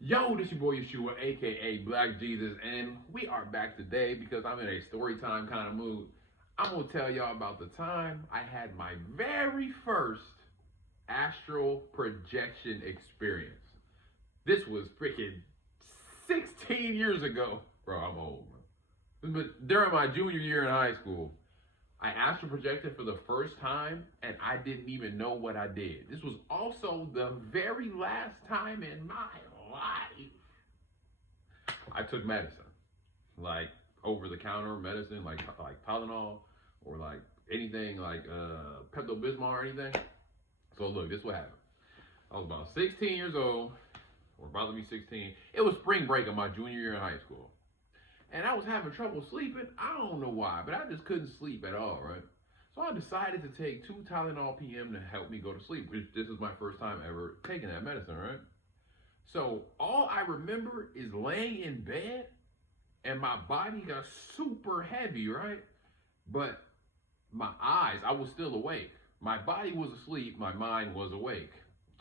Yo, this your boy Yeshua, aka Black Jesus, and we are back today because I'm in a story time kind of mood. I'm gonna tell y'all about the time I had my very first astral projection experience. This was freaking 16 years ago. Bro, I'm old, bro. But during my junior year in high school, I astral projected for the first time and I didn't even know what I did. This was also the very last time in my life I took medicine, like over the counter medicine, like Tylenol or like anything like Pepto Bismol or anything. So look, this what happened. I was about 16 years old, or about to be 16. It was spring break of my junior year in high school, and I was having trouble sleeping. I don't know why, but I just couldn't sleep at all, right? So I decided to take 2 Tylenol PM to help me go to sleep, which this is my first time ever taking that medicine, right? So all I remember is laying in bed and my body got super heavy, right? But my eyes, I was still awake. My body was asleep, my mind was awake.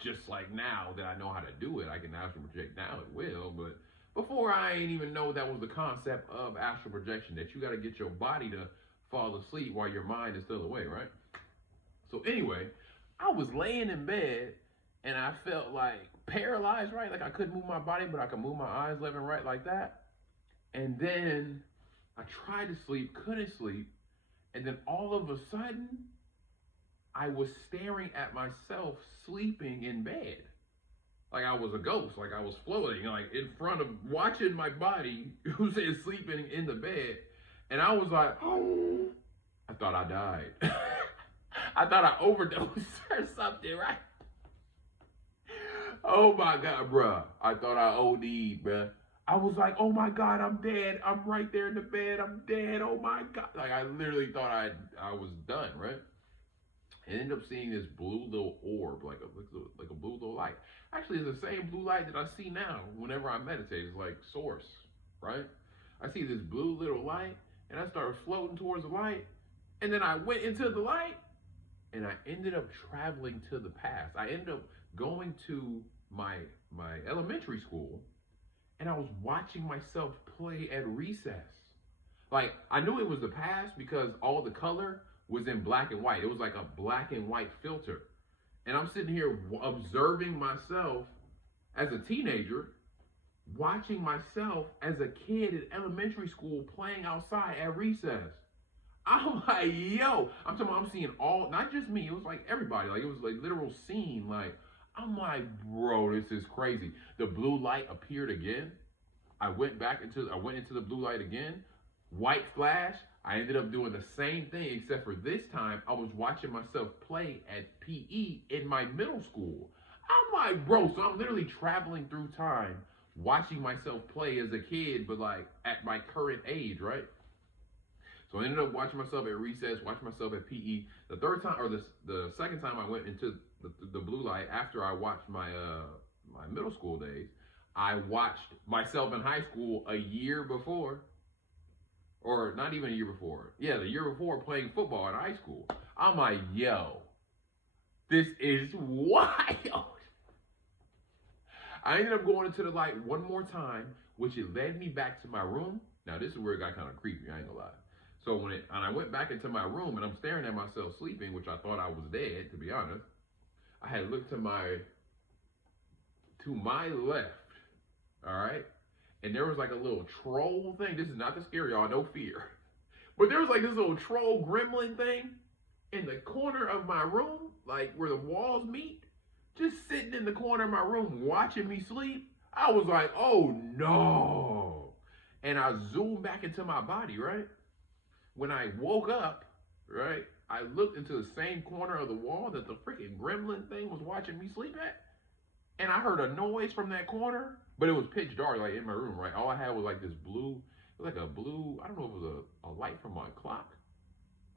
Just like now that I know how to do it, I can astral project now, it will. But before, I ain't even know that was the concept of astral projection, that you got to get your body to fall asleep while your mind is still awake, right? So anyway, I was laying in bed and I felt like paralyzed, right? Like I couldn't move my body, but I could move my eyes left and right like that. And then I tried to sleep, couldn't sleep. And then all of a sudden, I was staring at myself sleeping in bed. Like I was a ghost, like I was floating, like in front of watching my body, who said sleeping in the bed. And I was like, oh, I thought I died. I thought I overdosed or something, right? Oh my God, bruh. I thought I OD'd, bruh. I was like, oh my God, I'm dead. I'm right there in the bed. I'm dead. Oh my God. Like I literally thought I was done, right? I ended up seeing this blue little orb, like a blue little light. Actually, it's the same blue light that I see now whenever I meditate. It's like source, right? I see this blue little light, and I started floating towards the light, and then I went into the light, and I ended up traveling to the past. I ended up going to my elementary school, and I was watching myself play at recess. Like I knew it was the past because all the color was in black and white. It was like a black and white filter. And I'm sitting here observing myself as a teenager, watching myself as a kid in elementary school playing outside at recess. I'm like, yo, I'm seeing all, not just me, it was like everybody. Like it was like literal scene. Like, I'm like, bro, this is crazy. The blue light appeared again. I went into the blue light again. White flash. I ended up doing the same thing, except for this time I was watching myself play at PE in my middle school. I'm like, bro, so I'm literally traveling through time, watching myself play as a kid, but like at my current age, right? So I ended up watching myself at recess, watching myself at PE. The third time, or the second time I went into the blue light after I watched my middle school days, I watched myself in high school a year before, or not even a year before. Yeah, the year before playing football in high school. I'm like, yo, this is wild. I ended up going into the light one more time, which it led me back to my room. Now this is where it got kind of creepy, I ain't gonna lie. So and I went back into my room and I'm staring at myself sleeping, which I thought I was dead, to be honest. I had looked to my left, all right? And there was like a little troll thing. This is not to scare y'all, no fear. But there was like this little troll gremlin thing in the corner of my room, like where the walls meet, just sitting in the corner of my room watching me sleep. I was like, oh no. And I zoomed back into my body, right? When I woke up, right, I looked into the same corner of the wall that the freaking gremlin thing was watching me sleep at. And I heard a noise from that corner, but it was pitch dark, like in my room, right? All I had was like this blue, it was like a blue, I don't know if it was a light from my clock,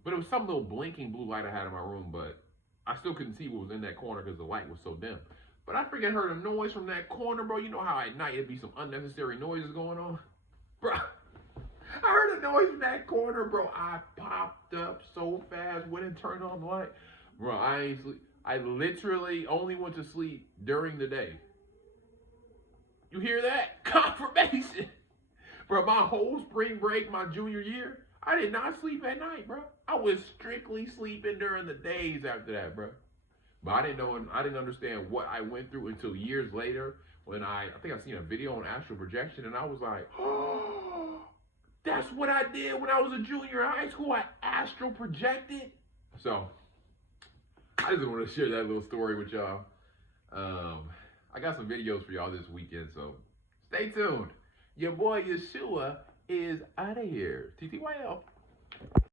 but it was some little blinking blue light I had in my room, but I still couldn't see what was in that corner because the light was so dim. But I freaking heard a noise from that corner, bro. You know how at night it'd be some unnecessary noises going on? Bro, I heard a noise in that corner, bro. I popped up so fast, went and turned on the light. Bro, I ain't sleep. I literally only went to sleep during the day. You hear that? Confirmation. Bro, my whole spring break, my junior year, I did not sleep at night, bro. I was strictly sleeping during the days after that, bro. But I didn't know, and I didn't understand what I went through until years later when I think I seen a video on astral projection, and I was like, oh, that's what I did when I was a junior in high school. I astral projected. So I just want to share that little story with y'all. I got some videos for y'all this weekend, so stay tuned. Your boy Yeshua is out of here. TTYL.